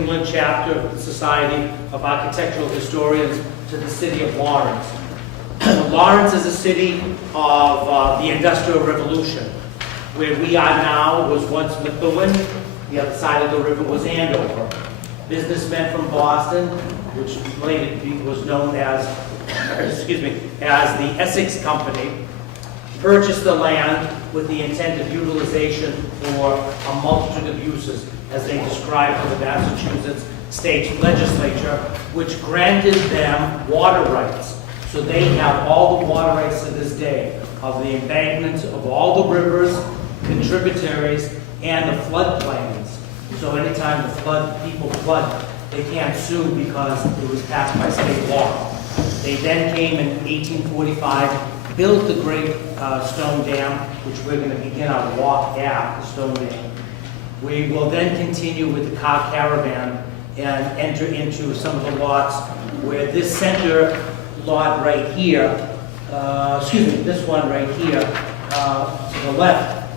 England chapter of the Society of Architectural Historians to the city of Lawrence. Lawrence is a city of the Industrial Revolution. Where we are now was once Methuen. The other side of the river was Andover. Businessmen from Boston, which later was known as, excuse me, as the Essex Company, purchased the land with the intent of utilization for a multitude of uses, as they described to the Massachusetts State Legislature, which granted them water rights. So they have all the water rights to this day of the embankments of all the rivers, contributaries, and the floodplains. So anytime the people flood, they can't sue because it was passed by state law. They then came in 1845, built the Great Stone Dam, which we're going to begin our walk at, the Stone Dam. We will then continue with the car caravan and enter into some of the lots where this center lot right here, this one right here, to the left,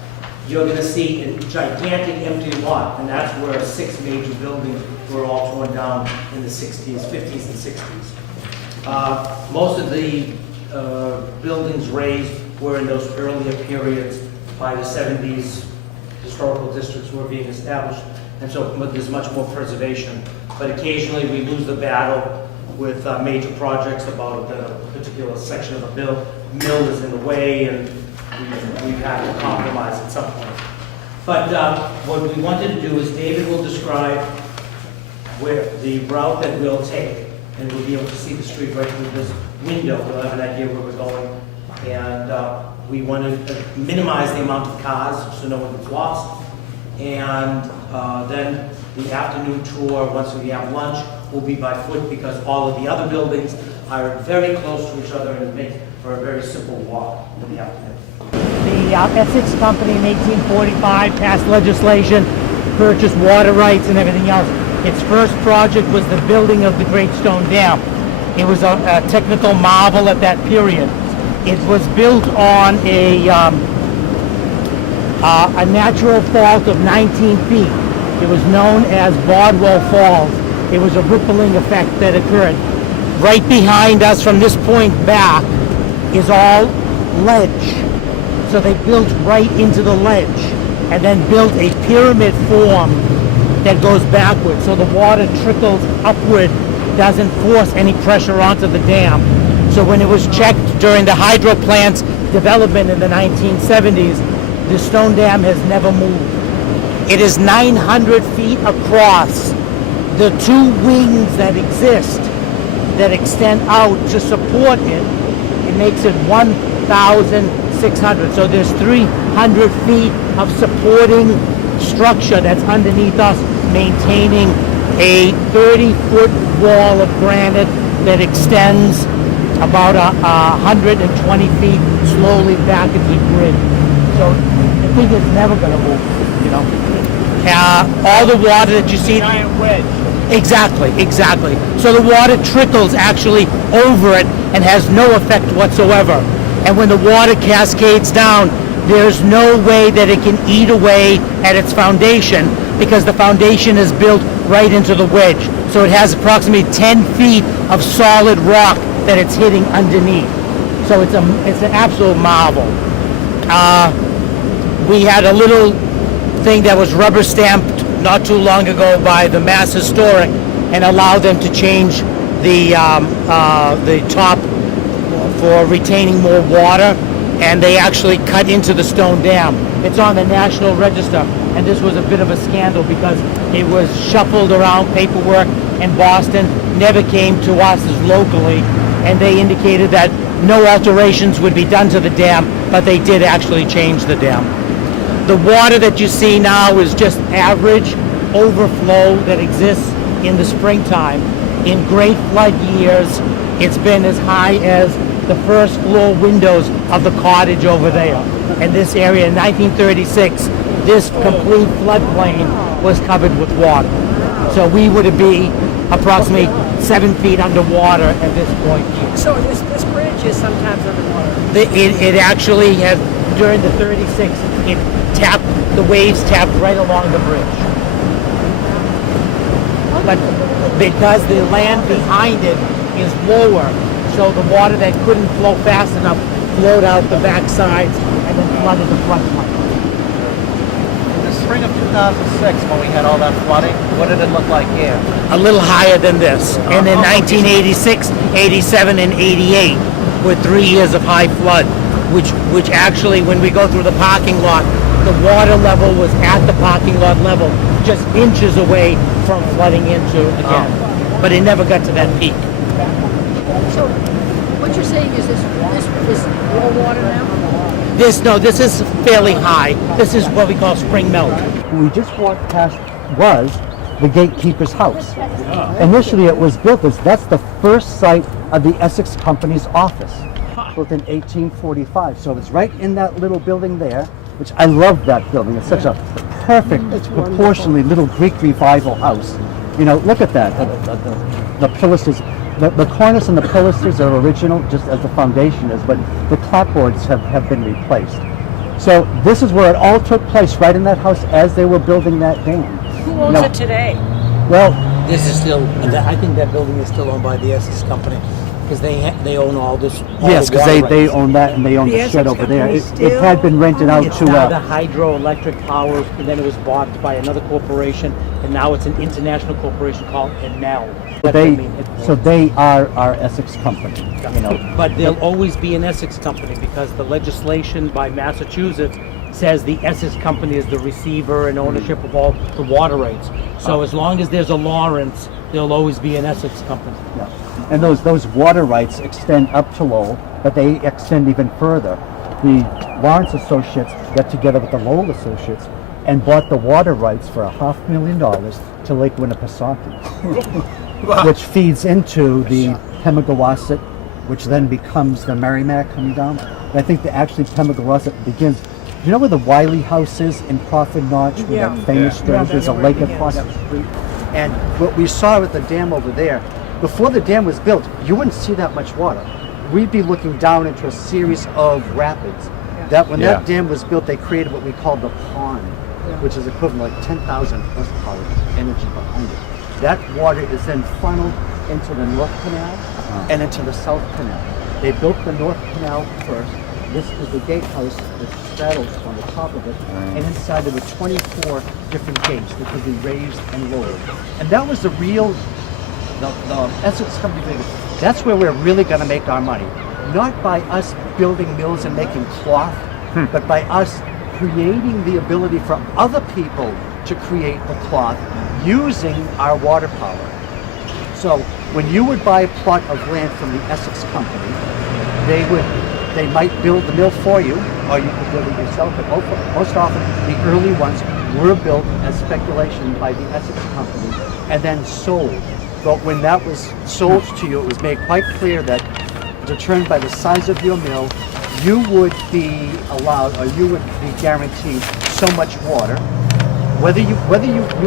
you're going to see a gigantic empty lot, and that's where 6 major buildings were all torn down in the 60s, 50s, and 60s. Most of the buildings raised were in those earlier periods. By the 70s, historical districts were being established, and so there's much more preservation. But occasionally we lose the battle with major projects about a particular section of the mill is in the way, and we've had to compromise at some point. But what we wanted to do is David will describe where the route that we'll take, and we'll be able to see the street right through this window. We'll have an idea where we're going, and we want to minimize the amount of cars so no one gets lost. And then the afternoon tour, once we have lunch, will be by foot because all of the other buildings are very close to each other and it makes for a very simple walk in the afternoon. The Essex Company in 1845 passed legislation, purchased water rights and everything else. Its first project was the building of the Great Stone Dam. It was a technical marvel at that period. It was built on a natural fault of 19 feet. It was known as Bardwell Falls. It was a rippling effect that occurred. Right behind us from this point back is all ledge. So they built right into the ledge and then built a pyramid form that goes backwards. So the water trickles upward, doesn't force any pressure onto the dam. So when it was checked during the hydro plant's development in the 1970s, the stone dam has never moved. It is 900 feet across. The 2 wings that exist, that extend out to support it, it makes it 1,600. So there's 300 feet of supporting structure that's underneath us, maintaining a 30-foot wall of granite that extends about 120 feet slowly back into the grid. So the thing is never going to move, you know. All the water that you see... Giant wedge. Exactly. So the water trickles actually over it and has no effect whatsoever. And when the water cascades down, there's no way that it can eat away at its foundation because the foundation is built right into the wedge. So it has approximately 10 feet of solid rock that it's hitting underneath. So it's an absolute marvel. We had a little thing that was rubber stamped not too long ago by the Mass Historic and allowed them to change the top for retaining more water, and they actually cut into the stone dam. It's on the National Register, and this was a bit of a scandal because it was shuffled around paperwork in Boston, never came to us as locally, and they indicated that no alterations would be done to the dam, but they did actually change the dam. The water that you see now is just average overflow that exists in the springtime. In great flood years, it's been as high as the first floor windows of the cottage over there. In this area in 1936, this complete floodplain was covered with water. So we would be approximately 7 feet underwater at this point. So this bridge is sometimes underwater? It actually had, during the 36, the waves tapped right along the bridge. but because the land behind it is lower, so the water that couldn't flow fast enough flowed out the back sides and then flooded the floodplain. In the spring of 2006, when we had all that flooding, what did it look like here? A little higher than this. And in 1986, 87, and 88 were 3 years of high flood, which actually, when we go through the parking lot, the water level was at the parking lot level, just inches away from flooding into again. But it never got to that peak. So what you're saying is this low water now? This is fairly high. This is what we call spring melt. We just walked past was the gatekeeper's house. Initially it was built as, that's the first site of the Essex Company's office, built in 1845. So it's right in that little building there, which I love that building. It's such a perfect, proportionally little Greek revival house. You know, look at that. The pilasters, the cornice and the pilasters are original, just as the foundation is, but the clapboards have been replaced. So this is where it all took place, right in that house as they were building that dam. Who owns it today? Well, This is still, I think that building is still owned by the Essex Company, because they own all this. all yes, the because water they rights. own that and they own The the shed Essex over there. Company It had been rented out It's to now the hydroelectric power, and then it was bought by another corporation, and now it's an international corporation called Enel. That's they. the main headquarters. So they are our Essex Company. You know, But there'll always be an Essex Company, because the legislation by Massachusetts says the Essex Company is the receiver and ownership of all the water rights. So as long as there's a Lawrence, there'll always be an Essex Company. yeah. And those water rights extend up to Lowell, but they extend even further. The Lawrence Associates got together with the Lowell Associates and bought the water rights for $500,000 to Lake Winnipesaukee, which feeds into the Pemigewasset, which then becomes the Merrimack coming down. And I think that actually Pemigewasset begins. Do you know where the Wiley House is in Crawford Notch, where that famous stone? There's a lake across the street. And what we saw with the dam over there, before the dam was built, you wouldn't see that much water. We'd be looking down into a series of rapids. That when that dam was built, they created what we call the pond, which is equivalent like 10,000 horsepower of energy behind it. That water is then funneled into the North Canal and into the South Canal. They built the North Canal first. This is the gatehouse with straddles on the top of it, and inside there were 24 different gates that could be raised and lowered. And that was the real, the Essex Company thing. That's where we're really going to make our money. Not by us building mills and making cloth, but by us creating the ability for other people to create the cloth using our water power. So when you would buy a plot of land from the Essex Company, they might build the mill for you, or you could build it yourself, but most often the early ones were built as speculation by the Essex Company and then sold. But when that was sold to you, it was made quite clear that, determined by the size of your mill, you would be allowed, or you would be guaranteed so much water. Whether you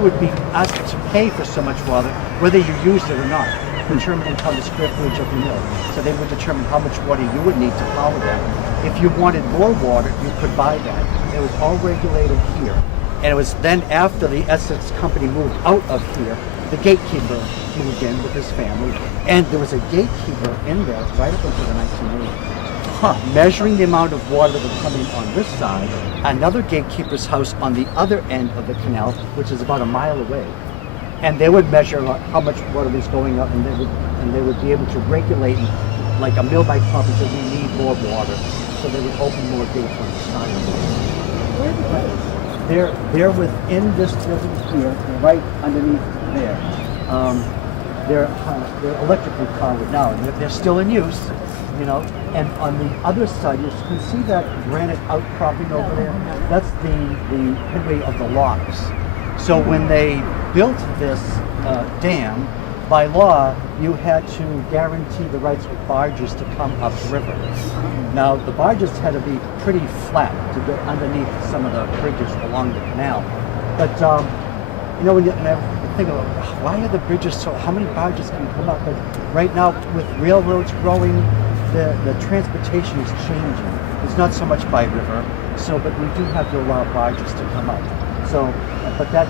would be asked to pay for so much water, whether you used it or not, determined upon the square footage of the mill. So they would determine how much water you would need to power that. If you wanted more water, you could buy that. It was all regulated here. And it was then after the Essex Company moved out of here, the gatekeeper moved in with his family. And there was a gatekeeper in there right up until the 1980s. Measuring the amount of water that would come in on this side, another gatekeeper's house on the other end of the canal, which is about a mile away. And they would measure how much water was going up, and they would be able to regulate, like a mill might probably say, we need more water, so they would open more gates on the side of it. They're within this building here, right underneath there. They're electrically powered now, and they're still in use, you know. And on the other side, you can see that granite outcropping over there. That's the headway of the locks. So when they built this dam, by law, you had to guarantee the rights of barges to come upriver. Now, the barges had to be pretty flat to get underneath some of the bridges along the canal. But, you know, when I think about why are the bridges so, how many barges can come up? But right now, with railroads growing, the transportation is changing. It's not so much by river, but we do have to allow barges to come up. So, but that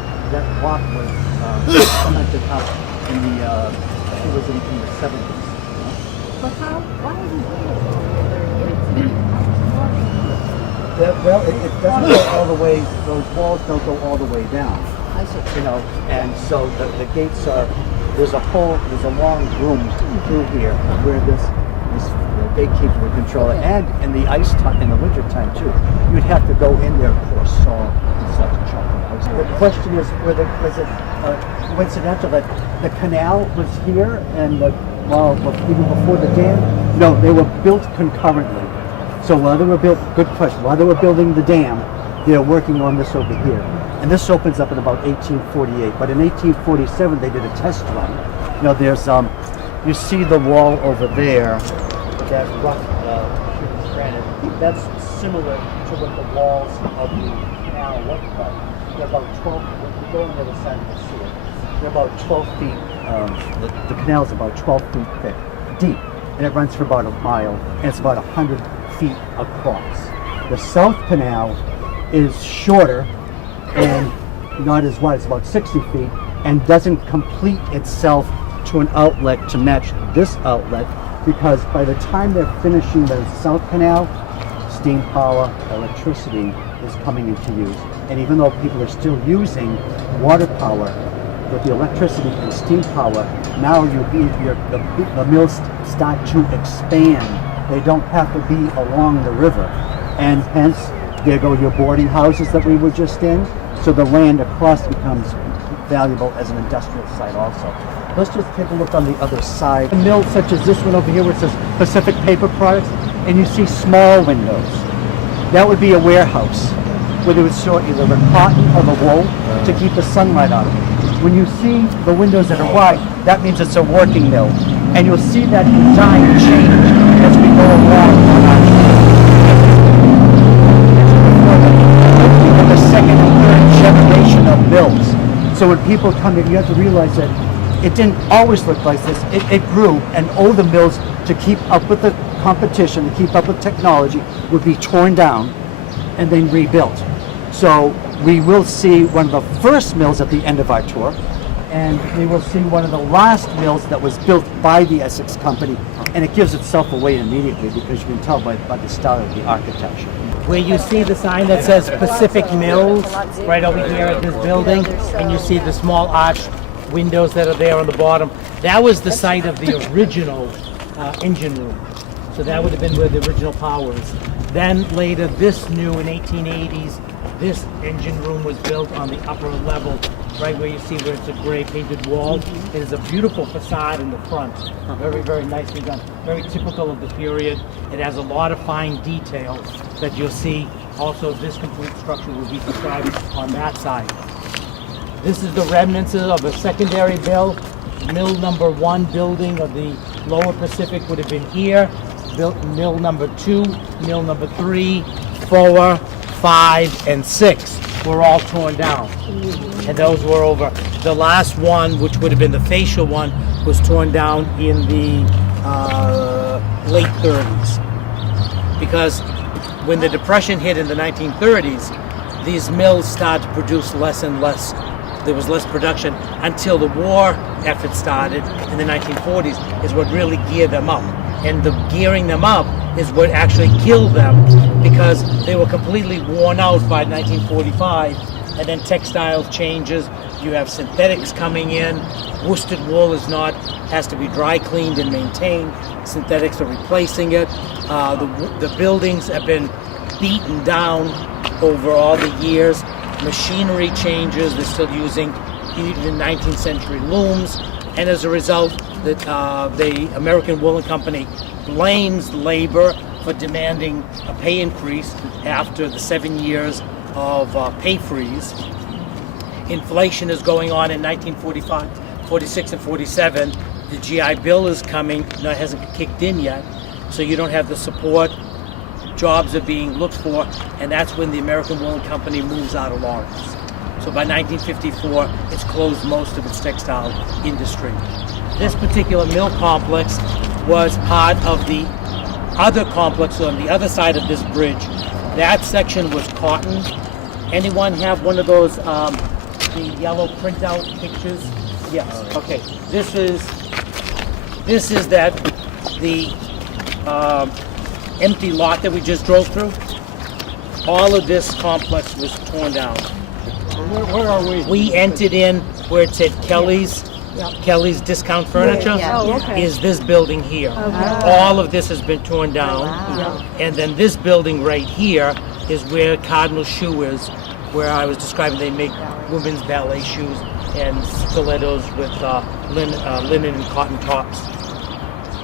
walk was cemented up in the, I think it was in the 70s. But why are we doing Well, it doesn't go all the way, those walls don't go all the way down, I see. you know, and so the gates are, there's a long room through here where this the gatekeeper would control it, and in the ice time, in the winter time too, you'd have to go in there for salt and such and chocolate ice. The question is, was it coincidental that the canal was here and even before the dam? No, they were built concurrently. So while they were building the dam, they're working on this over here. And this opens up in about 1848. But in 1847, they did a test run. You know, there's, you see the wall over there, that rough granite. That's similar to what the walls of the canal look like. They're about 12, if you go on the other side, you'll see it. They're about 12 feet, the canal is about 12 feet thick, deep. And it runs for about a mile, and it's about 100 feet across. The South Canal is shorter and not as wide, it's about 60 feet, and doesn't complete itself to an outlet to match this outlet, because by the time they're finishing the South Canal, steam power, electricity is coming into use. And even though people are still using water power, with the electricity and steam power, now the mills start to expand. They don't have to be along the river. And hence, there go your boarding houses that we were just in. So the land across becomes valuable as an industrial site also. Let's just take a look on the other side. A mill such as this one over here where it says Pacific Paper Products, and you see small windows. That would be a warehouse where they would store either the cotton or the wool to keep the sunlight out of it. When you see the windows that are wide, that means it's a working mill. And you'll see that design change as we go along on our the second and third generation of mills. So when people come in, you have to realize that it didn't always look like this. It grew, and older mills, to keep up with the competition, to keep up with technology, would be torn down and then rebuilt. So we will see one of the first mills at the end of our tour, and we will see one of the last mills that was built by the Essex Company, and it gives itself away immediately because you can tell by the style of the architecture. Where you see the sign that says Pacific Mills, right over here at this building, and you see the small arched windows that are there on the bottom, that was the site of the original engine room. So that would have been where the original power is. Then later, this new in 1880s, this engine room was built on the upper level, right where you see where it's a gray painted wall. It is a beautiful facade in the front. Very, very nicely done. Very typical of the period. It has a lot of fine detail that you'll see. Also, this complete structure will be described on that side. This is the remnants of a secondary mill. Mill number 1 building of the Lower Pacific would have been here. Mill number 2, mill number 3, 4, 5, and 6 were all torn down. And those were over. The last one, which would have been the facial one, was torn down in the late 30s. Because when the Depression hit in the 1930s, these mills started to produce less and less. There was less production until the war effort started in the 1940s, is what really geared them up. And the gearing them up is what actually killed them, because they were completely worn out by 1945. And then textile changes. You have synthetics coming in. Worsted wool has to be dry cleaned and maintained. Synthetics are replacing it. The buildings have been beaten down over all the years. Machinery changes. They're still using even 19th century looms. And as a result, the American Woolen Company blames labor for demanding a pay increase after the 7 years of pay freeze. Inflation is going on in 1945, 46, and 47. The GI Bill is coming, hasn't kicked in yet, so you don't have the support. Jobs are being looked for, and that's when the American Woolen Company moves out of Lawrence. So by 1954, it's closed most of its textile industry. This particular mill complex was part of the other complex on the other side of this bridge. That section was cotton. Anyone have one of those the yellow printout pictures? Yes, okay. This is the empty lot that we just drove through. All of this complex was torn down. Where are we? We entered in where it said Kelly's Discount Furniture. Oh, okay. Is this building here. All of this has been torn down. And then this building right here is where Cardinal Shoe is, where I was describing they make women's ballet shoes and stilettos with linen and cotton tops.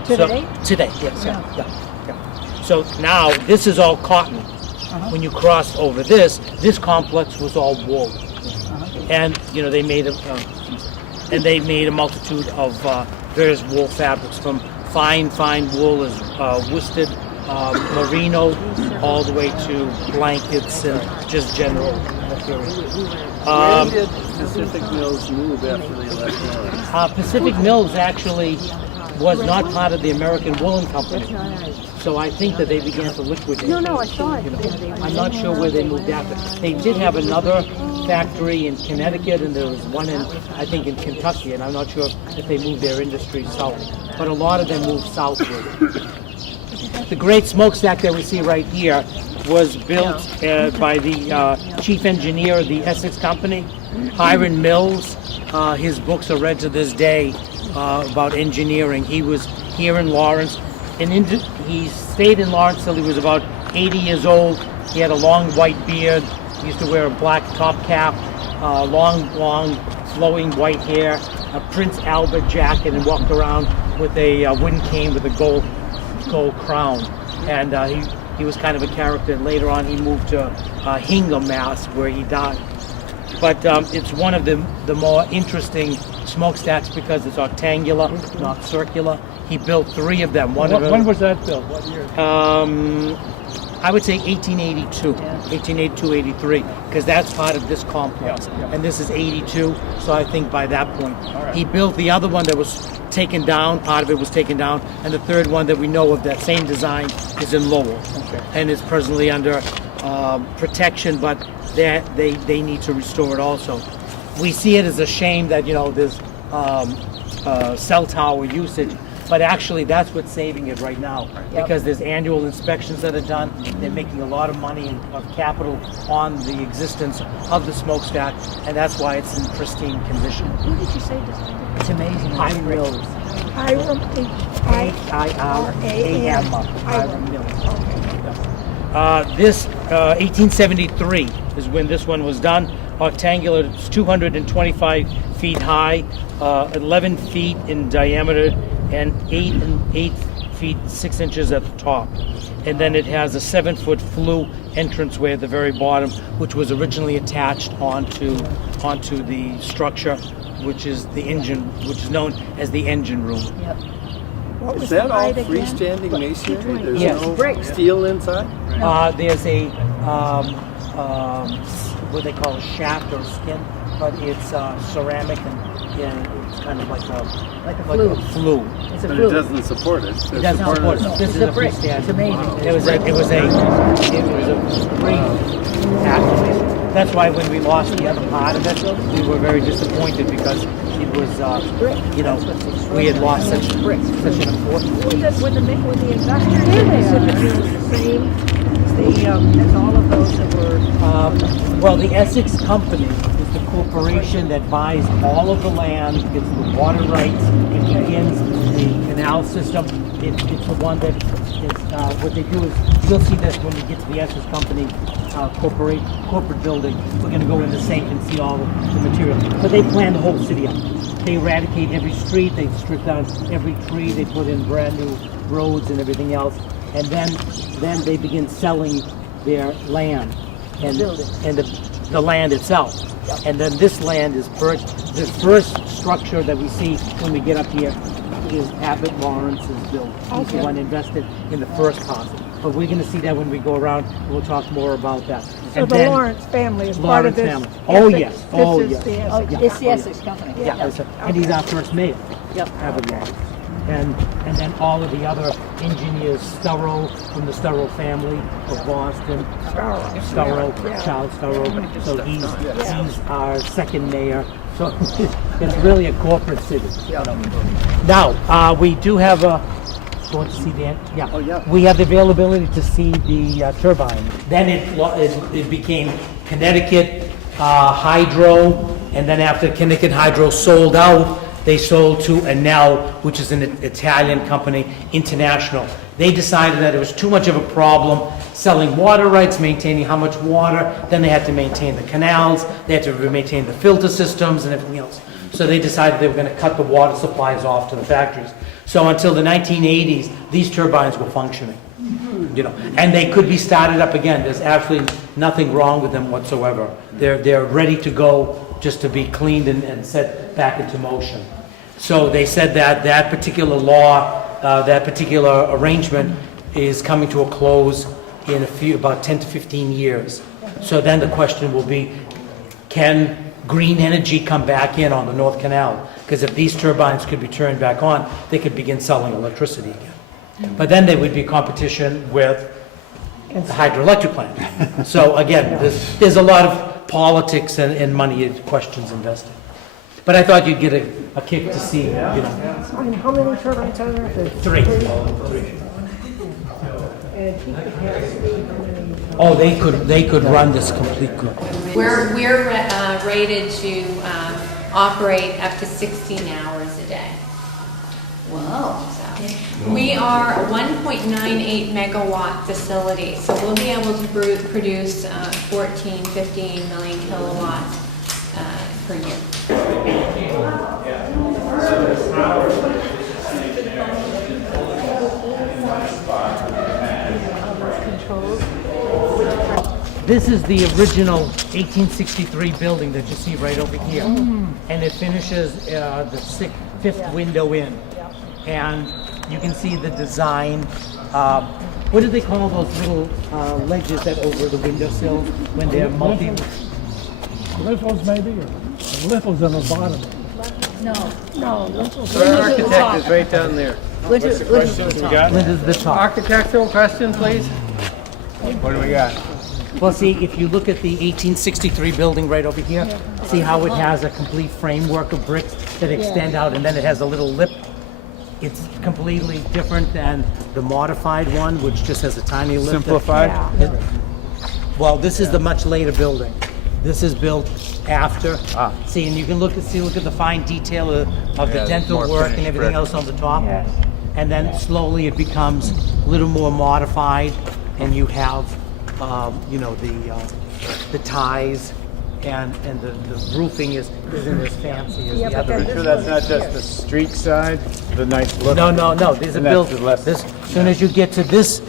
Today? Today, yes. Yeah. So now this is all cotton. When you cross over this complex was all wool. And they made a multitude of various wool fabrics, from fine wool as worsted, merino, all the way to blankets and just general material. Where did Pacific Mills move after they left Lawrence? Pacific Mills actually was not part of the American Woolen Company. So I think that they began to liquidate. No, I saw it. I'm not sure where they moved after. They did have another factory in Connecticut, and there was one I think in Kentucky, and I'm not sure if they moved their industry south. But a lot of them moved southward. The great smokestack that we see right here was built by the chief engineer of the Essex Company, Hiram Mills. His books are read to this day about engineering. He was here in Lawrence, and he stayed in Lawrence till he was about 80 years old. He had a long white beard. He used to wear a black top cap, long flowing white hair, a Prince Albert jacket, and walked around with a wooden cane with a gold crown. And he was kind of a character. And later on, he moved to Hingham, Mass, where he died. But it's one of the more interesting smokestacks because it's rectangular, not circular. He built 3 of them. When was that built? What year? I would say 1882, 83, because that's part of this complex. Yeah. And this is 82, so I think by that point. He built the other one that was taken down, part of it was taken down, and the third one that we know of that same design is in Lowell. And is presently under protection, but they need to restore it also. We see it as a shame that, there's cell tower usage, but actually that's what's saving it right now, because there's annual inspections that are done. They're making a lot of money of capital on the existence of the smokestack, and that's why it's in pristine condition. Who did you say designed it? It's amazing. Hiram Mills. Hiram, H-I-R-A-M. Hiram Mills. This 1873 is when this one was done. Rectangular, it's 225 feet high, 11 feet in diameter, and 8 feet 6 inches at the top. And then it has a 7-foot flue entranceway at the very bottom, which was originally attached onto the structure, which is the engine, which is known as the engine room. Yep. What Is was that the all height again? freestanding masonry? There's Yes. no Brick. steel inside? There's a what they call a shaft or skin, but it's ceramic and it's kind of like a flue. It's a But blue. it doesn't support it. It doesn't support it. This It's is a a brick. freestanding. It's amazing. It was a great acquisition. That's why when we lost the other part of it, we were very disappointed because it was, we had lost such an important piece. Would the investors in Pacific Mills the same as all of those that were? Well, the Essex Company is the corporation that buys all of the land, gets the water rights, it begins the canal system. It's the one that is, what they do is, you'll see this when you get to the Essex Company corporate building. We're going to go in the safe and see all the material. But they plan the whole city up. They eradicate every street, they strip down every tree, they put in brand new roads and everything else. And then they begin selling their land and the land itself. And then this land is purchased. The first structure that we see when we get up here is Abbott Lawrence's building. He's the one invested in the first part. But we're going to see that when we go around. We'll talk more about that. So the Lawrence family is part of this. Lawrence family. Oh, Essex- yes. Oh, this is yes. the Oh, Essex. it's the Essex Company. Yeah, and he's our first mayor. Yep. Abbott Lawrence. and then all of the other engineers, Sturrow from the Sturrow family of Boston, Sturrow, Charles Sturrow. So he's our second mayor. So it's really a corporate city. Now we do have a. Going to see the yeah. Oh, yeah. We have the availability to see the turbine. Then it became Connecticut Hydro, and then after Connecticut Hydro sold out, they sold to Enel, which is an Italian company, international. They decided that it was too much of a problem selling water rights, maintaining how much water. Then they had to maintain the canals, they had to maintain the filter systems and everything else. So they decided they were going to cut the water supplies off to the factories. So until the 1980s, these turbines were functioning, and they could be started up again. There's absolutely nothing wrong with them whatsoever. They're ready to go, just to be cleaned and set back into motion. So they said that that particular law, that particular arrangement is coming to a close in about 10 to 15 years. So then the question will be, can green energy come back in on the North Canal? Because if these turbines could be turned back on, they could begin selling electricity again. But then there would be competition with the hydroelectric plant. So again, there's a lot of politics and money questions invested. But I thought you'd get a kick to see, I mean, how many turbines are there? There's Three. And he could have how many? Oh, they could run this complete group. We're rated to operate up to 16 hours a day. Wow. So, we are a 1.98 megawatt facility, so we'll be able to produce 14, 15 million kilowatts per year. This is the original 1863 building that you see right over here. And it finishes the fifth window in. And you can see the design. What do they call those little ledges that over the windowsill when they're multi? Liffles maybe, or liffles on the bottom. No. Our architect is right down there. What's the question we got? Linda's the top. Architectural question, please? What do we got? Well, see, if you look at the 1863 building right over here, see how it has a complete framework of bricks that extend out, and then it has a little lip. It's completely different than the modified one, which just has a tiny lip. Simplified? Well, this is the much later building. This is built after. See, and you can look at the fine detail of the dental more work and finished everything brick. else on the top. And then slowly it becomes a little more modified, and you have, the ties, and the roofing isn't as fancy as the other. Sure that's not just the street side, the nice look? No. These are And that's built. the less- As soon as you get to this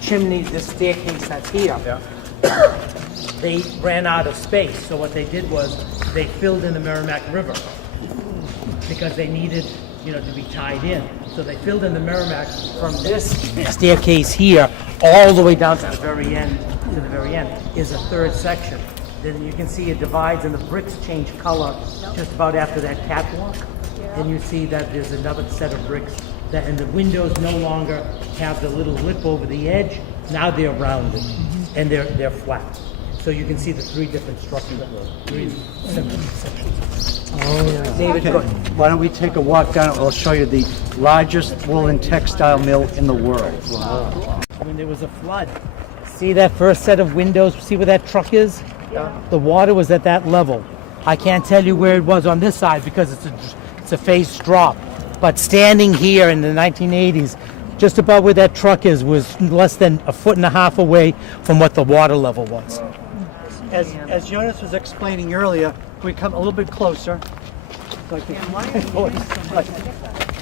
chimney, this staircase that's here, they ran out of space. So what they did was they filled in the Merrimack River because they needed, to be tied in. So they filled in the Merrimack from this staircase here all the way down to the very end. To the very end is a third section. Then you can see it divides, and the bricks change color just about after that catwalk. And you see that there's another set of bricks and the windows no longer have the little lip over the edge. Now they're rounded and they're flat. So you can see the three different structures, three separate sections. David, Okay, why don't we take a walk down? I'll show you the largest woolen textile mill in the world. when there was a flood. See that first set of windows? See where that truck is? The water was at that level. I can't tell you where it was on this side because it's a phased drop. But standing here in the 1980s, just about where that truck is, was less than 1.5 feet away from what the water level was. As Jonas was explaining earlier, we come a little bit closer.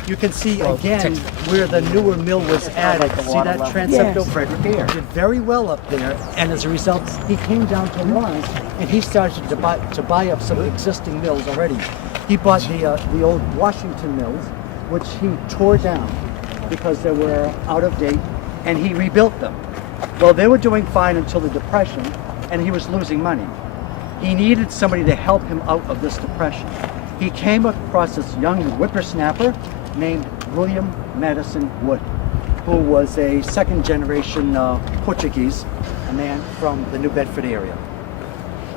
You can see again where the newer mill was added. See that transept over there? Did very well up there, and as a result, he came down to Lawrence and he started to buy up some existing mills already. He bought the old Washington mills, which he tore down because they were out of date, and he rebuilt them. Well, they were doing fine until the Depression, and he was losing money. He needed somebody to help him out of this depression. He came across this young whippersnapper named William Madison Wood, who was a second generation Portuguese, a man from the New Bedford area.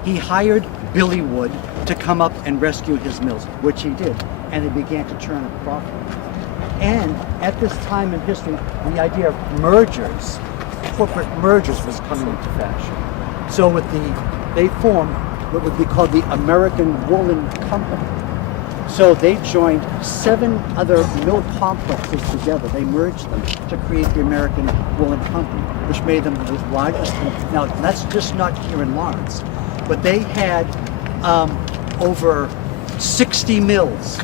He hired Billy Wood to come up and rescue his mills, which he did, and they began to turn a profit. And at this time in history, the idea of mergers, corporate mergers, was coming into fashion. So they formed what would be called the American Woolen Company. So they joined 7 other mill complexes together. They merged them to create the American Woolen Company, which made them the largest. Now, that's just not here in Lawrence, but they had over 60 mills.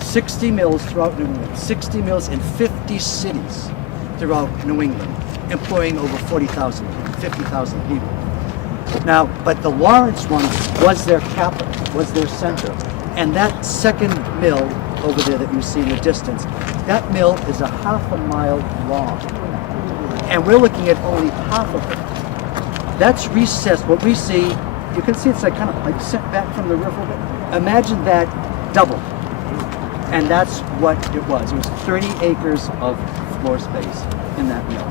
60 mills throughout New England. 60 mills in 50 cities throughout New England, employing over 40,000, 50,000 people. Now, but the Lawrence one was their capital, was their center. And that second mill over there that you see in the distance, that mill is a half a mile long. And we're looking at only half of it. That's recessed. What we see, you can see it's like kind of like set back from the river. Imagine that double. And that's what it was. It was 30 acres of floor space in that mill.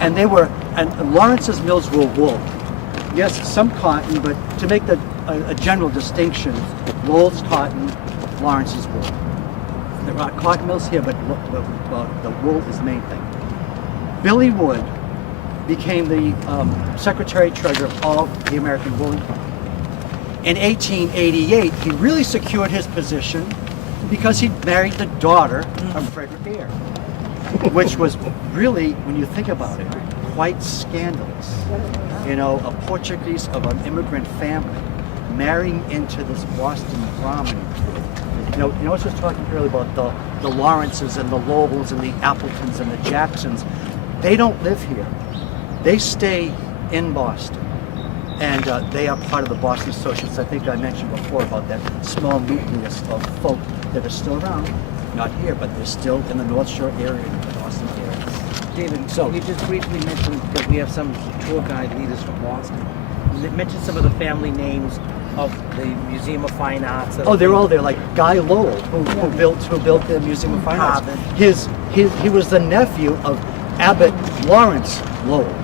And and Lawrence's mills were wool. Yes, some cotton, but to make a general distinction, Lowell's cotton, Lawrence's wool. There are cotton mills here, but the wool is the main thing. Billy Wood became the Secretary-Treasurer of the American Woolen Company. In 1888, he really secured his position because he married the daughter of Frederick Eyre, which was really, when you think about it, quite scandalous. You know, a Portuguese of an immigrant family marrying into this Boston Brahmin. You know, I was just talking earlier about the Lawrences and the Lowells and the Appletons and the Jacksons. They don't live here. They stay in Boston. And they are part of the Boston Associates. I think I mentioned before about that small nucleus of folk that are still around, not here, but they're still in the North Shore area, in the Boston area. David, so you just briefly mentioned that we have some tour guide leaders from Boston. Mention some of the family names of the Museum of Fine Arts. Oh, they're all there, like Guy Lowell, who built the Museum of Fine Arts. He was the nephew of Abbott Lawrence Lowell.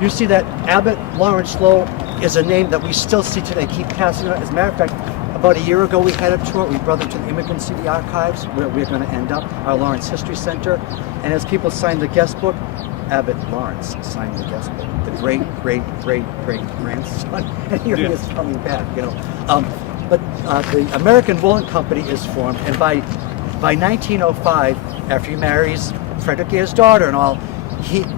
You see that Abbott Lawrence Lowell is a name that we still see today, keep passing on. As a matter of fact, about a year ago we had a tour. We brought them to the Immigrant City Archives, where we're going to end up, our Lawrence History Center. And as people signed the guest book, Abbott Lawrence signed the guest book. The great-great-great-great-grandson. And here he is coming back, you know. But the American Woolen Company is formed, and by 1905, after he marries Frederick Eyre's daughter and all,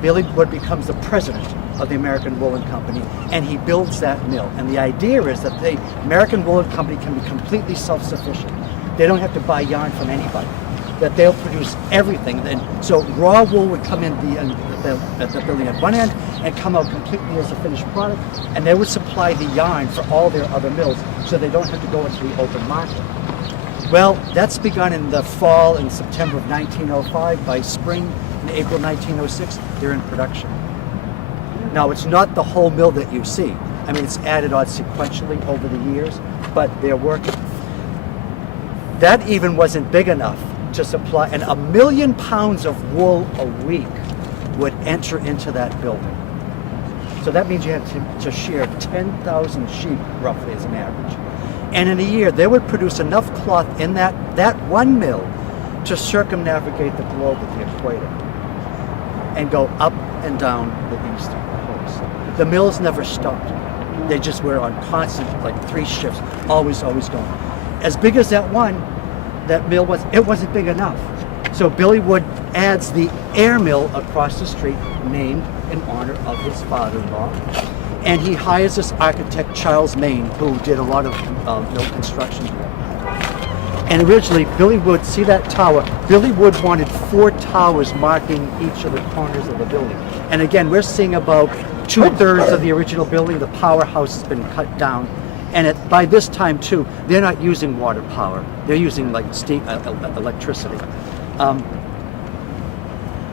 Billy Wood becomes the president of the American Woolen Company, and he builds that mill. And the idea is that the American Woolen Company can be completely self-sufficient. They don't have to buy yarn from anybody, that they'll produce everything. And so raw wool would come in at the building at one end and come out completely as a finished product, and they would supply the yarn for all their other mills, so they don't have to go into the open market. Well, that's begun in the fall and September of 1905. By spring, in April 1906, they're in production. Now, it's not the whole mill that you see. I mean, it's added on sequentially over the years, but they're working. That even wasn't big enough to supply, and 1 million pounds of wool a week would enter into that building. So that means you have to shear 10,000 sheep, roughly, as an average. And in a year, they would produce enough cloth in that one mill to circumnavigate the globe at the equator and go up and down the east coast. The mills never stopped. They just were on constant, like 3 shifts, always going. As big as that mill was, it wasn't big enough. So Billy Wood adds the Eyre Mill across the street, named in honor of his father-in-law. And he hires this architect, Charles Maine, who did a lot of mill construction here. And originally, Billy Wood, see that tower? Billy Wood wanted 4 towers marking each of the corners of the building. And again, we're seeing about 2/3 of the original building. The powerhouse has been cut down. And by this time, too, they're not using water power. They're using like steam, electricity.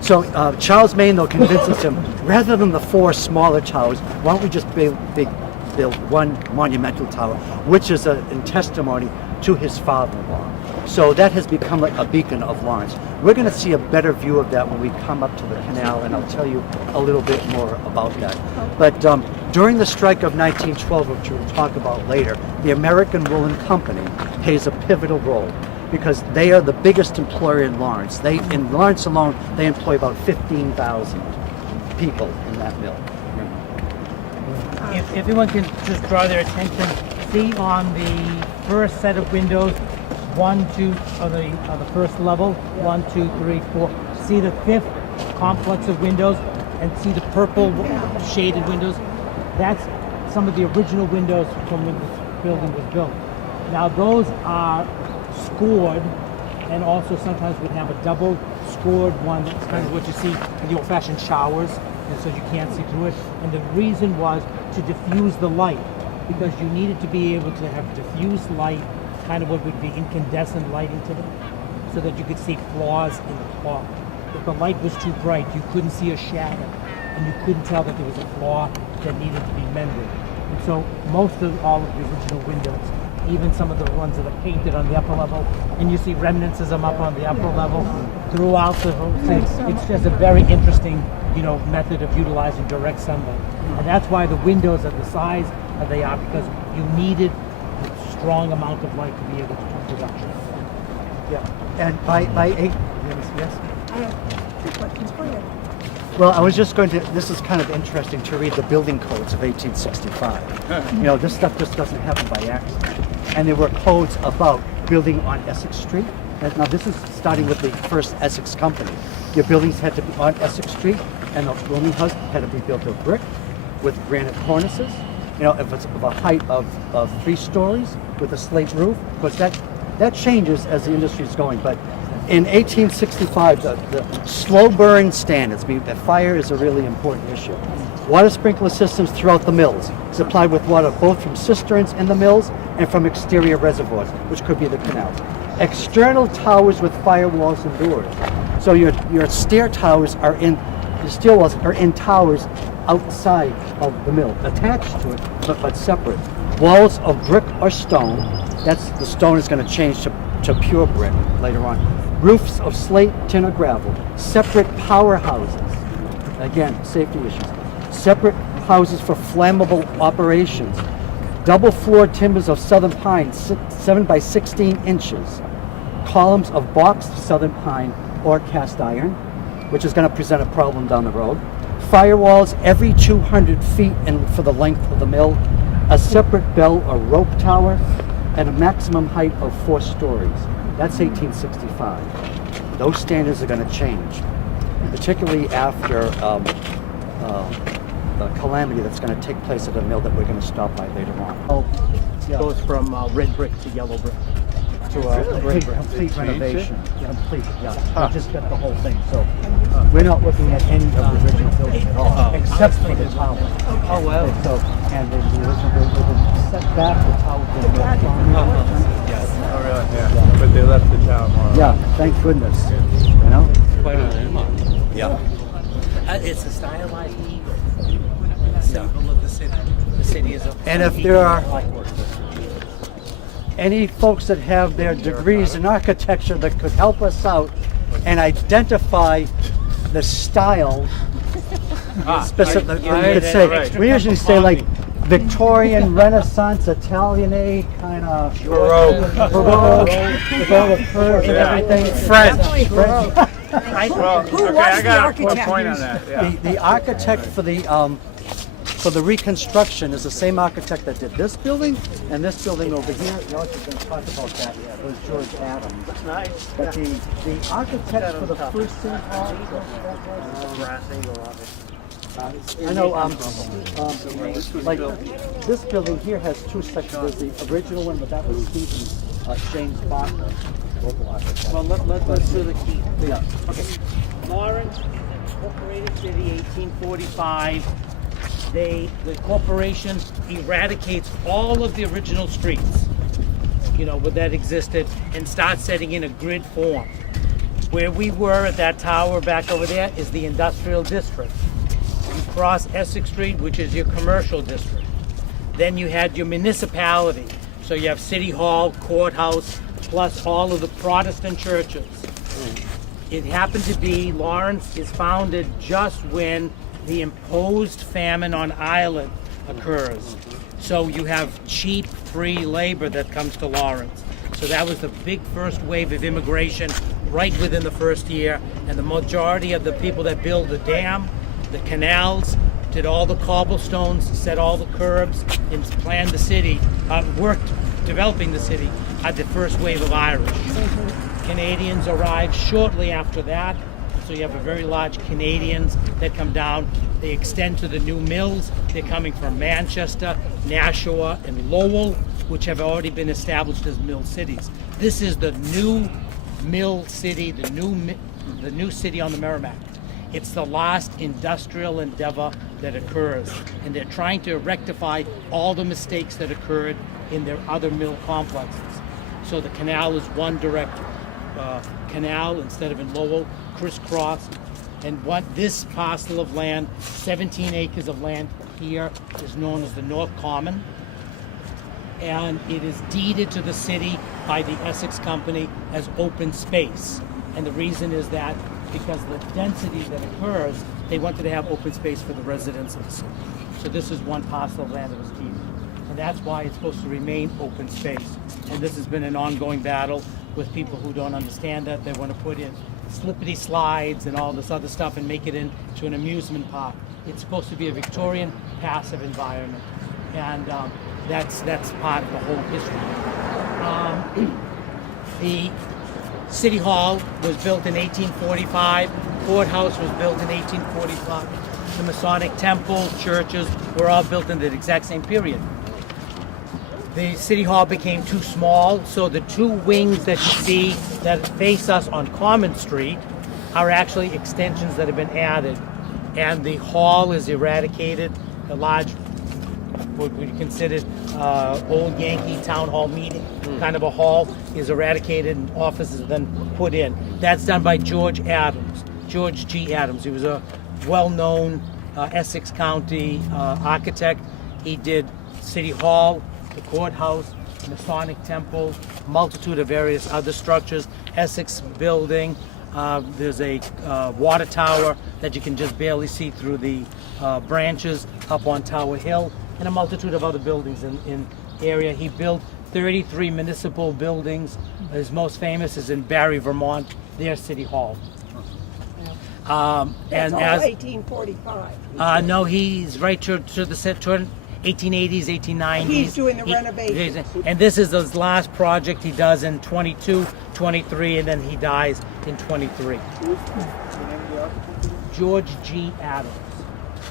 So Charles Maine, though, convinces him, rather than the 4 smaller towers, why don't we just build one monumental tower, which is in testimony to his father-in-law. So that has become like a beacon of Lawrence. We're going to see a better view of that when we come up to the canal, and I'll tell you a little bit more about that. But during the strike of 1912, which we'll talk about later, the American Woolen Company plays a pivotal role because they are the biggest employer in Lawrence. In Lawrence alone, they employ about 15,000 people in that mill. If everyone can just draw their attention, see on the first set of windows, 1, 2, on the first level, 1, 2, 3, 4. See the fifth complex of windows, and see the purple shaded windows. That's some of the original windows from when this building was built. Now those are scored, and also sometimes we'd have a double scored one. That's kind of what you see in the old-fashioned showers, and so you can't see through it. And the reason was to diffuse the light, because you needed to be able to have diffused light, kind of what would be incandescent lighting to them, so that you could see flaws in the clock. If the light was too bright, you couldn't see a shadow, and you couldn't tell that there was a flaw that needed to be mended. And so most of all of the original windows, even some of the ones that are painted on the upper level, and you see remnants of them up on the upper level throughout the whole thing. It's just a very interesting, method of utilizing direct sunlight. And that's why the windows are the size that they are, because you needed a strong amount of light to be able to do production. Yeah. And by 8, yes? I have 2 questions. Go ahead. Well, I was just going to, this is kind of interesting to read the building codes of 1865. This stuff just doesn't happen by accident. And there were codes about building on Essex Street. Now this is starting with the first Essex company. Your buildings had to be on Essex Street, and the rooming house had to be built of brick with granite cornices. If it's of a height of 3 stories with a slate roof, because that changes as the industry is going. But in 1865, the slow burn standards, that fire is a really important issue. Water sprinkler systems throughout the mills, supplied with water both from cisterns in the mills and from exterior reservoirs, which could be the canals. External towers with firewalls and doors. So your stair towers are in, the steel walls are in towers outside of the mill, attached to it, but separate. Walls of brick or stone, the stone is going to change to pure brick later on. Roofs of slate, tin, or gravel. Separate powerhouses. Again, safety issues. Separate houses for flammable operations. Double floor timbers of southern pine, 7 by 16 inches. Columns of boxed southern pine or cast iron, which is going to present a problem down the road. Firewalls every 200 feet and for the length of the mill. A separate bell or rope tower, and a maximum height of 4 stories. That's 1865. Those standards are going to change, particularly after the calamity that's going to take place at a mill that we're going to stop by later on. Goes from red brick to yellow brick. To a complete renovation. Complete, yeah. We just got the whole thing. So we're not looking at any of the original building at all, except for the tower. Oh, wow. So, and the original building set back the tower to the mill. Yes. Oh, really? Yeah. But they left the town. Yeah, thank goodness. Quite a landmark. Yeah. It's a stylized eagle. Symbol of the city. The city is a. And if there are any folks that have their degrees in architecture that could help us out and identify the style specific, you could say, we usually say like Victorian, Renaissance, Italianate, kind of Baroque, curves and everything. French. Well, okay, I got one point on that. Yeah. The architect for the reconstruction is the same architect that did this building and this building over here. You know, going to talk about that. It was George Adams. That's nice. But the architect for the first city hall. I know. Like this building here has 2 sections. There's the original one, but that was James Barker, local architect. Well, let's do the key. Yeah. Okay. Lawrence, incorporated city, 1845. The corporation eradicates all of the original streets, that existed, and starts setting in a grid form. Where we were at that tower back over there is the industrial district. You cross Essex Street, which is your commercial district. Then you had your municipality. So you have City Hall, Courthouse, plus all of the Protestant churches. It happened to be, Lawrence is founded just when the imposed famine on Ireland occurs. So you have cheap, free labor that comes to Lawrence. So that was the big first wave of immigration right within the first year. And the majority of the people that built the dam, the canals, did all the cobblestones, set all the curbs, and planned the city, worked developing the city, had the first wave of Irish. Canadians arrived shortly after that. So you have a very large Canadians that come down. They extend to the new mills. They're coming from Manchester, Nashua, and Lowell, which have already been established as mill cities. This is the new mill city, the new city on the Merrimack. It's the last industrial endeavor that occurs, and they're trying to rectify all the mistakes that occurred in their other mill complexes. So the canal is one direct canal instead of in Lowell, crisscross. And what this parcel of land, 17 acres of land here, is known as the North Common. And it is deeded to the city by the Essex Company as open space. And the reason is that because the density that occurs, they wanted to have open space for the residents of the city. So this is one parcel of land that was deeded. And that's why it's supposed to remain open space. And this has been an ongoing battle with people who don't understand that. They want to put in slippity slides and all this other stuff and make it into an amusement park. It's supposed to be a Victorian passive environment. And that's part of the whole history. The City Hall was built in 1845. Courthouse was built in 1845. The Masonic Temple, churches were all built in the exact same period. The City Hall became too small, so the two wings that you see that face us on Common Street are actually extensions that have been added. And the hall is eradicated. A large, what we considered old Yankee town hall meeting kind of a hall is eradicated and offices are then put in. That's done by George Adams, George G. Adams. He was a well-known Essex County architect. He did City Hall, the courthouse, Masonic Temple, multitude of various other structures, Essex Building. There's a water tower that you can just barely see through the branches up on Tower Hill, and a multitude of other buildings in area. He built 33 municipal buildings. His most famous is in Barry, Vermont, their City Hall. That's all 1845. No, he's right to the 1880s, 1890s. He's doing the renovation. And this is his last project he does in 22, 23, and then he dies in 23. George G. Adams.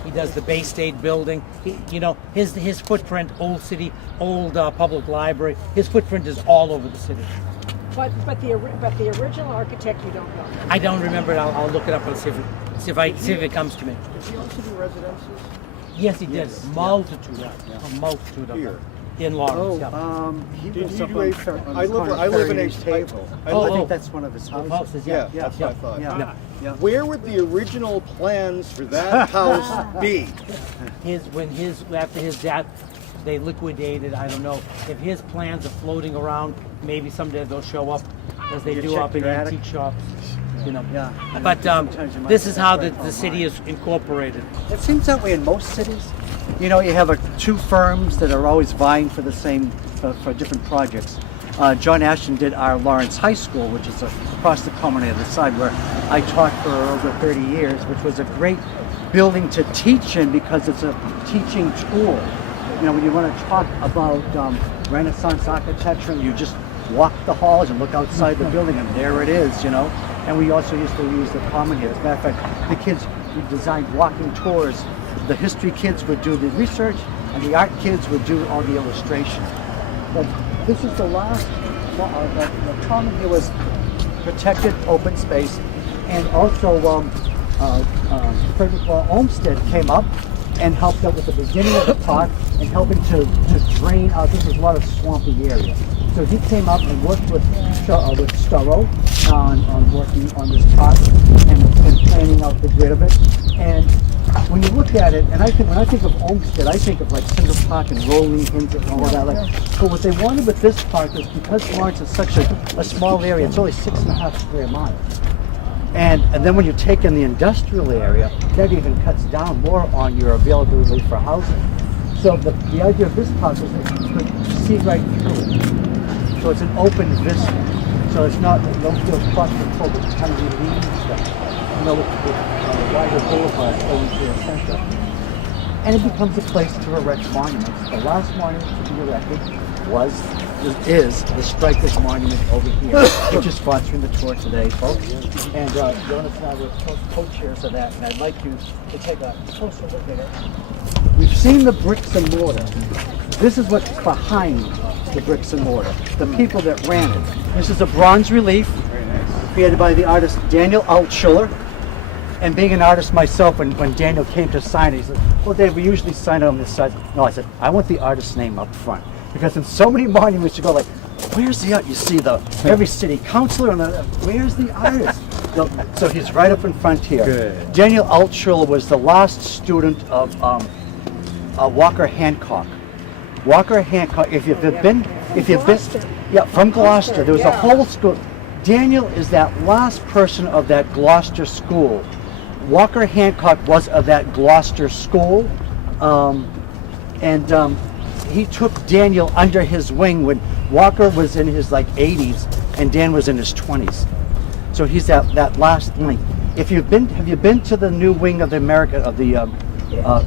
He does the Bay State building. His footprint, old city, old public library, his footprint is all over the city. But the original architect you don't know. I don't remember it. I'll look it up and see if it comes to me. Does he also do residences? Yes, he did. A multitude of them in Lawrence. I live in a table. I think that's one of his houses. Yeah, that's what I thought. Yeah. Where would the original plans for that house be? After his death, they liquidated. I don't know if his plans are floating around. Maybe someday they'll show up as they do up in antique shops. Yeah. But this is how the city is incorporated. It seems that way in most cities. You have two firms that are always vying for the same, for different projects. John Ashton did our Lawrence High School, which is across the common on the other side, where I taught for over 30 years, which was a great building to teach in because it's a teaching tool. When you want to talk about Renaissance architecture, you just walk the halls and look outside the building, and there it is, And we also used to use the common here. As a matter of fact, the kids, we designed walking tours. The history kids would do the research, and the art kids would do all the illustration. But this is the last, the common here was protected open space, and also Frederick Law Olmsted came up and helped out with the beginning of the park and helping to drain out. This is a lot of swampy area. So he came up and worked with Storrow on working on this park, and and planning out the grid of it. And when you look at it, and when I think of Olmsted, I think of like Cinder Park and rolling into and all that. So what they wanted with this park is because Lawrence is such a small area, it's only 6.5 square miles. And then when you take in the industrial area, that even cuts down more on your availability for housing. So the idea of this park is that you could see right through it. So it's an open vista. So it's not, don't feel claustrophobic, it's kind of relieving stuff. You know, with wider boulevard going through the center. And it becomes a place to erect monuments. The last monument to be erected is the Strikers Monument over here, which is sponsoring the tour today, folks. And Jonas and I were co-chairs of that, and I'd like you to take a closer look at it. We've seen the bricks and mortar. This is what's behind the bricks and mortar, the people that ran it. This is a bronze relief created by the artist Daniel Altschuler. And being an artist myself, when Daniel came to sign it, he said, well, Dave, we usually sign it on this side. No, I said, I want the artist's name up front. Because in so many monuments, you go like, where's the art? You see every city councilor, and where's the artist? So he's right up in front here. Good. Daniel Altschuler was the last student of Walker Hancock. Walker Hancock, if you've been, from Gloucester, there was a whole school. Daniel is that last person of that Gloucester school. Walker Hancock was of that Gloucester school, he took Daniel under his wing when Walker was in his 80s and Dan was in his 20s. So he's that last link. Have you been to the new wing of the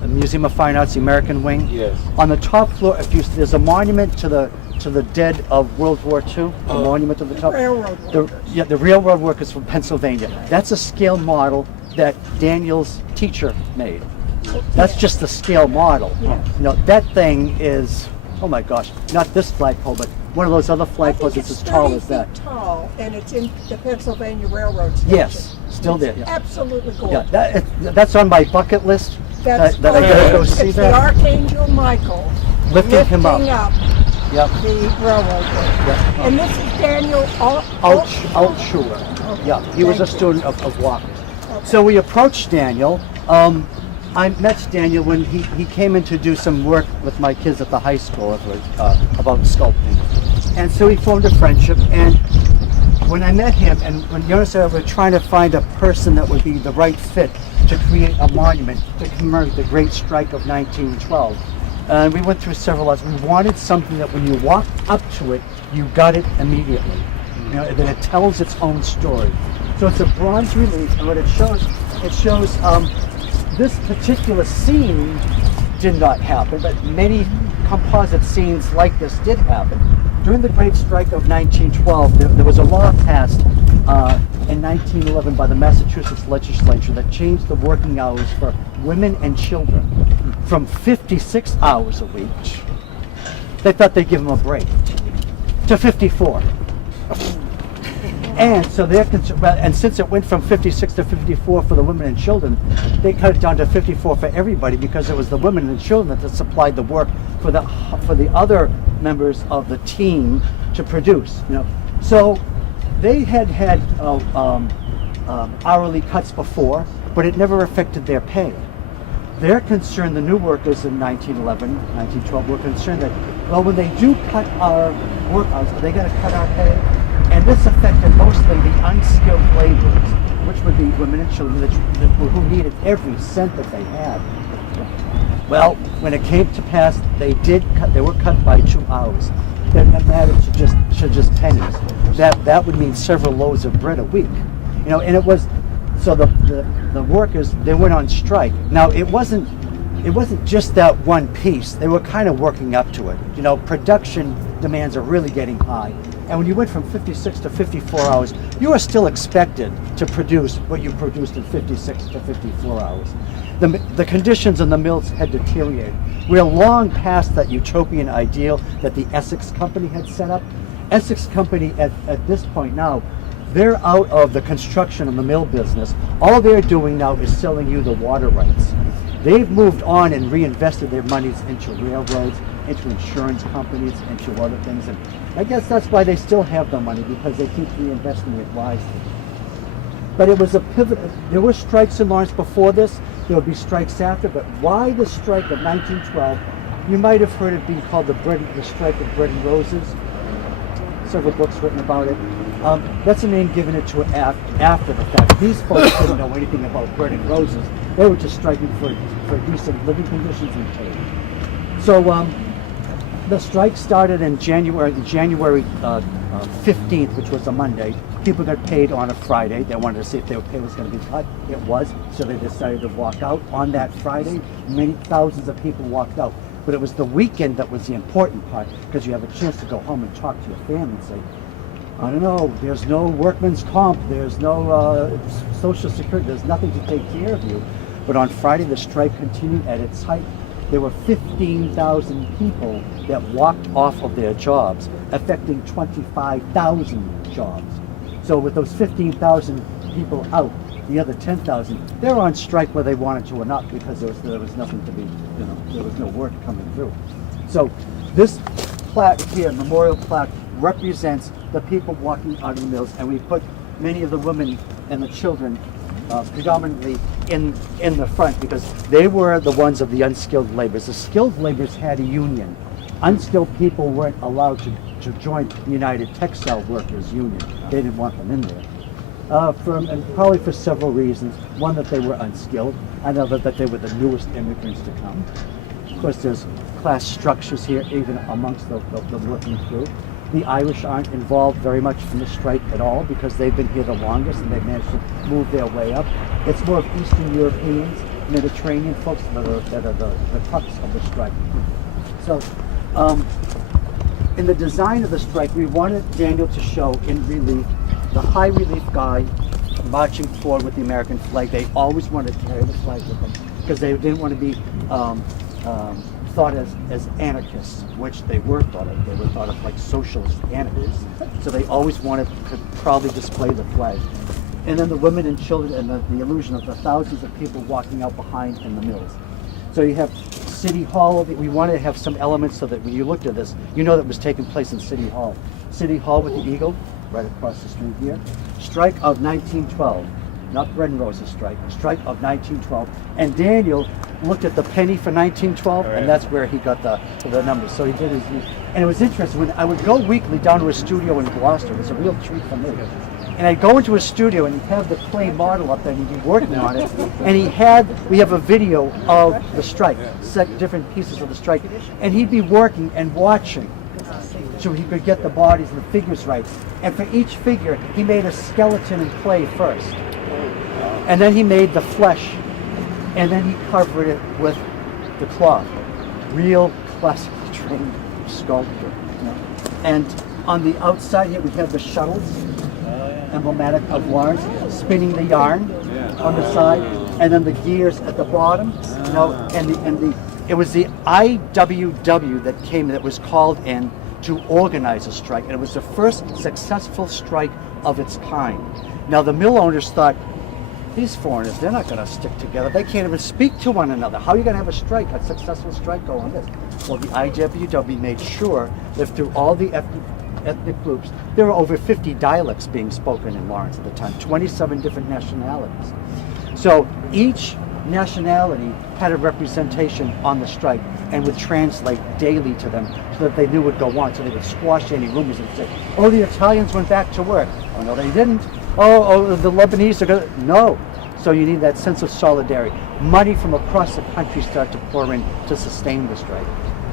Museum of Fine Arts, the American wing? Yes. On the top floor, there's a monument to the dead of World War II, a monument to the top. The railroad workers from Pennsylvania. That's a scale model that Daniel's teacher made. That's just the scale model. That thing is, oh my gosh, not this flagpole, but one of those other flagpoles that's as tall as that. It's tall, and it's in the Pennsylvania Railroad Station. Yes, still there. Yeah. Absolutely gorgeous. Yeah, that's on my bucket list. That I gotta go see it's that. The Archangel Michael lifting him up. Yep. The railroad. Yep. And this is Daniel Altschuler. Yeah, he was a student of Walker's. Okay. So we approached Daniel. I met Daniel when he came in to do some work with my kids at the high school about sculpting. And so we formed a friendship. And when I met him, and when Jonas and I were trying to find a person that would be the right fit to create a monument to commemorate the Great Strike of 1912, and we went through several others. We wanted something that when you walked up to it, you got it immediately. That it tells its own story. So it's a bronze relief, and what it shows this particular scene did not happen, but many composite scenes like this did happen. During the Great Strike of 1912, there was a law passed in 1911 by the Massachusetts legislature that changed the working hours for women and children from 56 hours a week. They thought they'd give them a break to 54. And so and since it went from 56 to 54 for the women and children, they cut it down to 54 for everybody because it was the women and children that supplied the work for the other members of the team to produce. So they had hourly cuts before, but it never affected their pay. They're concerned, the new workers in 1911, 1912 were concerned that, well, when they do cut our work hours, are they going to cut our pay? And this affected mostly the unskilled laborers, which would be women and children who needed every cent that they had. Well, when it came to pass, they were cut by 2 hours. That mattered to just pennies. That would mean several loaves of bread a week. And it was, so the workers, they went on strike. Now it wasn't just that one piece. They were kind of working up to it. Production demands are really getting high. And when you went from 56 to 54 hours, you are still expected to produce what you produced in 56 to 54 hours. The conditions in the mills had deteriorated. We're long past that utopian ideal that the Essex Company had set up. Essex Company, at this point now, they're out of the construction and the mill business. All they're doing now is selling you the water rights. They've moved on and reinvested their monies into railroads, into insurance companies, into other things. And I guess that's why they still have the money, because they keep reinvesting it wisely. But it was a pivot. There were strikes in Lawrence before this. There would be strikes after. But why the strike of 1912? You might have heard it being called the strike of bread and roses. Several books written about it. That's a name given it to it after the fact. These folks didn't know anything about bread and roses. They were just striking for decent living conditions and pay. So the strike started in January 15th, which was a Monday. People got paid on a Friday. They wanted to see if their pay was going to be cut. It was, so they decided to walk out on that Friday. Many thousands of people walked out. But it was the weekend that was the important part, because you have a chance to go home and talk to your family and say, I don't know, there's no workman's comp, there's no social security, there's nothing to take care of you. But on Friday, the strike continued at its height. There were 15,000 people that walked off of their jobs, affecting 25,000 jobs. So with those 15,000 people out, the other 10,000, they're on strike whether they wanted to or not, because there was nothing to be, there was no work coming through. So this plaque here, memorial plaque, represents the people walking out of the mills, and we put many of the women and the children predominantly in the front, because they were the ones of the unskilled laborers. The skilled laborers had a union. Unskilled people weren't allowed to join the United Textile Workers Union. They didn't want them in there. And probably for several reasons. One, that they were unskilled. Another, that they were the newest immigrants to come. Of course, there's class structures here, even amongst the working crew. The Irish aren't involved very much in the strike at all, because they've been here the longest and they've managed to move their way up. It's more of Eastern Europeans, Mediterranean folks that are the crux of the strike. So, in the design of the strike, we wanted Daniel to show in relief the high relief guy marching forward with the American flag. They always wanted to carry the flag with them, because they didn't want to be thought as anarchists, which they were thought of. They were thought of like socialist anarchists. So they always wanted to proudly display the flag. And then the women and children, and the illusion of the thousands of people walking out behind in the mills. So you have City Hall. We wanted to have some elements so that when you looked at this, you know that it was taking place in City Hall. City Hall with the eagle, right across the street here. Strike of 1912. Not Bread and Roses strike, strike of 1912. And Daniel looked at the penny for 1912, and that's where he got the numbers. So he did his, and it was interesting. When I would go weekly down to his studio in Gloucester, it was a real treat for me. And I'd go into his studio, and he'd have the clay model up there, and he'd be working on it. And we have a video of the strike, different pieces of the strike, and he'd be working and watching, so he could get the bodies and the figures right. And for each figure, he made a skeleton in clay first. And then he made the flesh, and then he covered it with the cloth. Real classically trained sculptor. And on the outside here, we have the shuttles, emblematic of Lawrence, spinning the yarn on the side, and then the gears at the bottom. It was the IWW that was called in to organize a strike, and it was the first successful strike of its kind. Now the mill owners thought, these foreigners, they're not going to stick together. They can't even speak to one another. How are you going to have a successful strike go on this? Well, the IWW made sure that through all the ethnic groups, there were over 50 dialects being spoken in Lawrence at the time, 27 different nationalities. So each nationality had a representation on the strike and would translate daily to them so that they knew what would go on, so they would squash any rumors and say, oh, the Italians went back to work. Oh, no, they didn't. Oh, the Lebanese are going to... No. So you need that sense of solidarity. Money from across the country started to pour in to sustain the strike.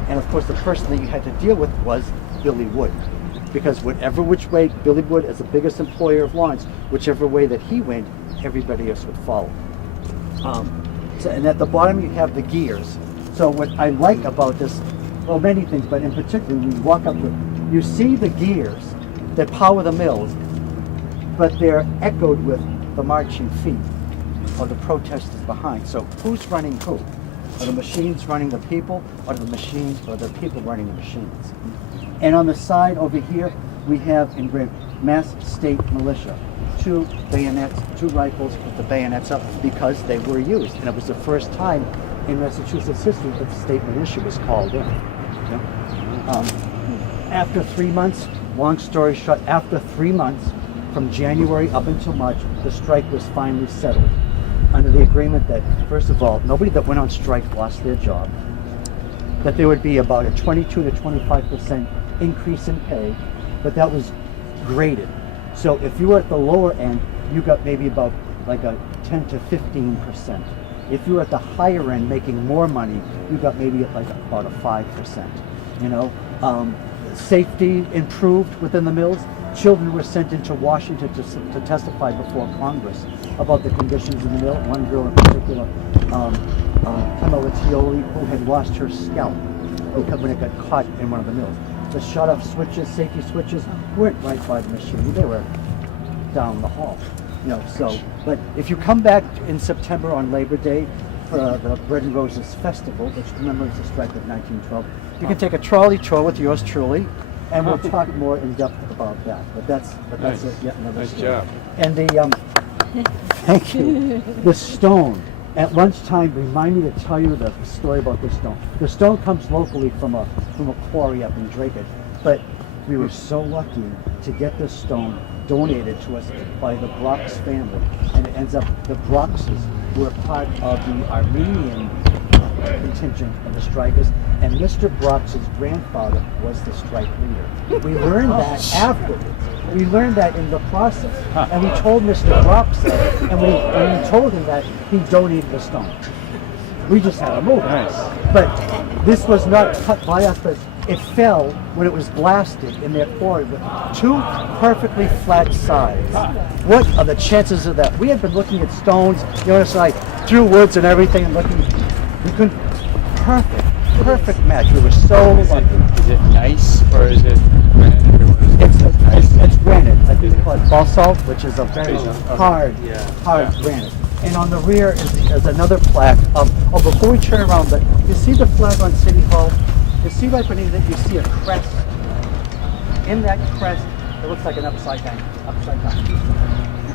And of course, the person that you had to deal with was Billy Wood. Because whatever which way, Billy Wood, as the biggest employer of Lawrence, whichever way that he went, everybody else would follow. And at the bottom you have the gears. So what I like about this, well, many things, but in particular, when you walk up to it, you see the gears that power the mills, but they're echoed with the marching feet of the protesters behind. So who's running who? Are the machines running the people, or the machines, or the people running the machines? And on the side over here, we have engraved Mass State Militia. 2 bayonets, 2 rifles with the bayonets up, because they were used. And it was the first time in Massachusetts history that the state militia was called in. After 3 months, long story short, after 3 months, from January up until March, the strike was finally settled under the agreement that, first of all, nobody that went on strike lost their job, that there would be about a 22 to 25% increase in pay, but that was graded. So if you were at the lower end, you got maybe about like a 10 to 15%. If you were at the higher end making more money, you got maybe like about a 5%. You know, safety improved within the mills. Children were sent into Washington to testify before Congress about the conditions in the mill. One girl in particular, Pamela Tioli, who had lost her scalp when it got caught in one of the mills. The shut-off switches, safety switches, weren't right by the machine. They were down the hall. You know, so, but if you come back in September on Labor Day for the Bread and Roses Festival, which commemorates the strike of 1912, you can take a trolley tour with yours truly, and we'll talk more in depth about that. But that's yet another story. job. And the thank you. The stone. At lunchtime, remind me to tell you the story about this stone. The stone comes locally from a quarry up in Draycote, but we were so lucky to get this stone donated to us by the Brox family, and it ends up the Broxes were part of the Armenian contingent of the strikers, and Mr. Brox's grandfather was the strike leader. We learned that afterwards. We learned that in the process, and we told Mr. Brox that, and we told him that he donated the stone. We just had to move it. Nice. But this was not cut by us, but it fell when it was blasted in their quarry with two perfectly flat sides. What are the chances of that? We had been looking at stones, Jonas and I, through woods and everything, and looking. We couldn't. Perfect match. We were so lucky. Is it nice or is it? It's granite. I think they call it basalt, which is a very hard granite. And on the rear is another plaque. Before we turn around, but you see the flag on City Hall? You see right beneath it, you see a crest. In that crest, it looks like an upside down.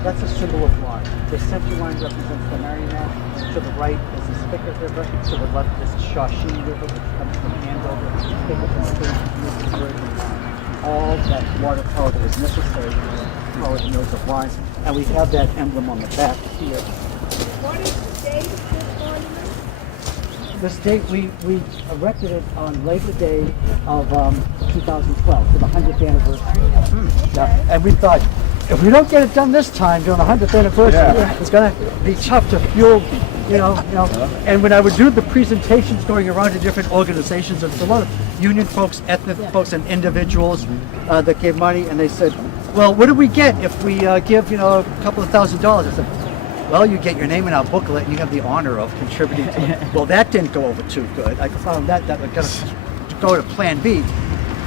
That's a symbol of Lawrence. The center line represents the Merrimack. To the right is the Spigot River. To the left is the Shawshene River, which comes from Andover. Spigot and Spigot, all that water power that is necessary to power the mills of Lawrence. And we have that emblem on the back here. What is the date of this monument? This date, we erected it on Labor Day of 2012 for the 100th anniversary. Yeah. And we thought, if we don't get it done this time during the 100th anniversary, it's going to be tough to fuel, you know. And when I would do the presentations going around to different organizations, there's a lot of union folks, ethnic folks, and individuals that gave money, and they said, well, what do we get if we give, a couple of $1,000s? I said, well, you get your name in our booklet and you have the honor of contributing to it. Well, that didn't go over too good. I found that was going to go to plan B.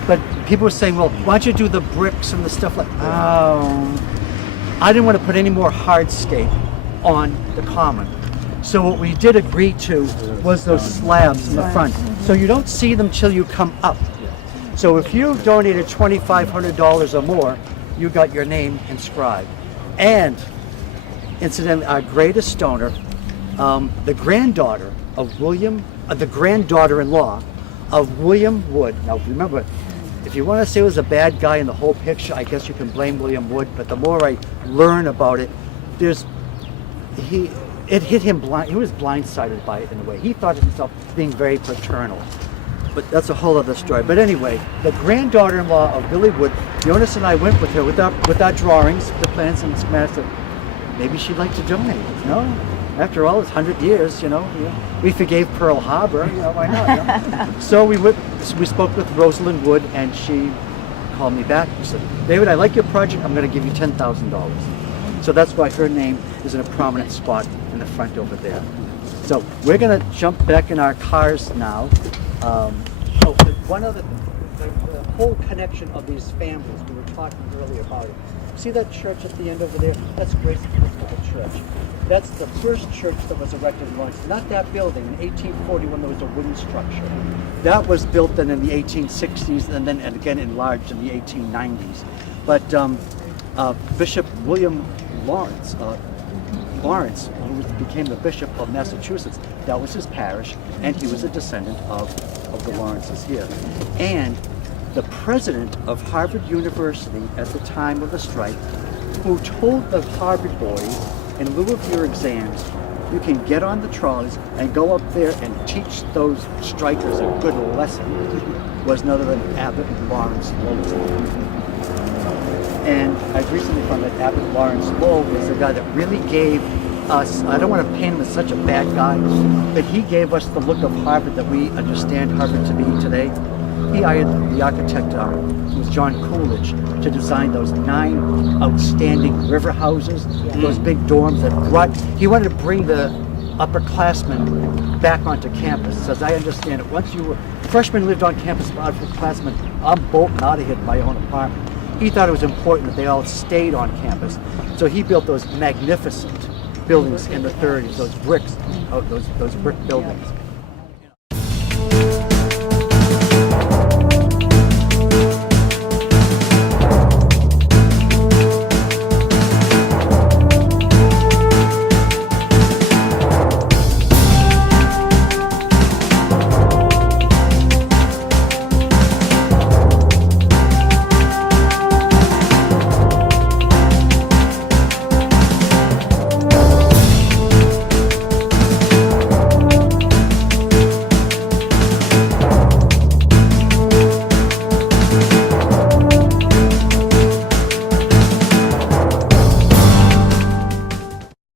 But people were saying, well, why don't you do the bricks and the stuff like that? Oh, I didn't want to put any more hardscape on the common. So what we did agree to was those slabs in the front. So you don't see them till you come up. So if you donated $2,500 or more, you got your name inscribed. And incidentally, our greatest donor, the granddaughter of the granddaughter-in-law of William Wood. Now remember, if you want to say it was a bad guy in the whole picture, I guess you can blame William Wood, but the more I learn about it, it hit him blind. He was blindsided by it in a way. He thought of himself being very paternal. But that's a whole other story. But anyway, the granddaughter-in-law of Billy Wood, Jonas and I went with her with our drawings, the plans and schematics. Maybe she'd like to donate. No, after all, it's 100 years. We forgave Pearl Harbor. Why not? So we spoke with Rosalind Wood, and she called me back. She said, "David, I like your project. I'm going to give you $10,000." So that's why her name is in a prominent spot in the front over there. So we're going to jump back in our cars now. One other thing, the whole connection of these families, we were talking earlier about it. See that church at the end over there? That's Grace Episcopal Church. That's the first church that was erected in Lawrence. Not that building. In 1841, there was a wooden structure. That was built then in the 1860s and then again enlarged in the 1890s. But Bishop William Lawrence, who became the Bishop of Massachusetts, that was his parish, and he was a descendant of the Lawrences here. And the president of Harvard University at the time of the strike who told the Harvard boys, in lieu of your exams, you can get on the trolleys and go up there and teach those strikers a good lesson, was none other than Abbott Lawrence Lowell. And I've recently found that Abbott Lawrence Lowell is a guy that really gave us, I don't want to paint him as such a bad guy, but he gave us the look of Harvard that we understand Harvard to be today. He hired the architect, who was John Coolidge, to design those 9 outstanding river houses, those big dorms that brought, he wanted to bring the upperclassmen back onto campus. As I understand it, once you were, freshmen lived on campus, upperclassmen, I'm bolting out of here to my own apartment. He thought it was important that they all stayed on campus. So he built those magnificent buildings in the 30s, those bricks, those brick buildings.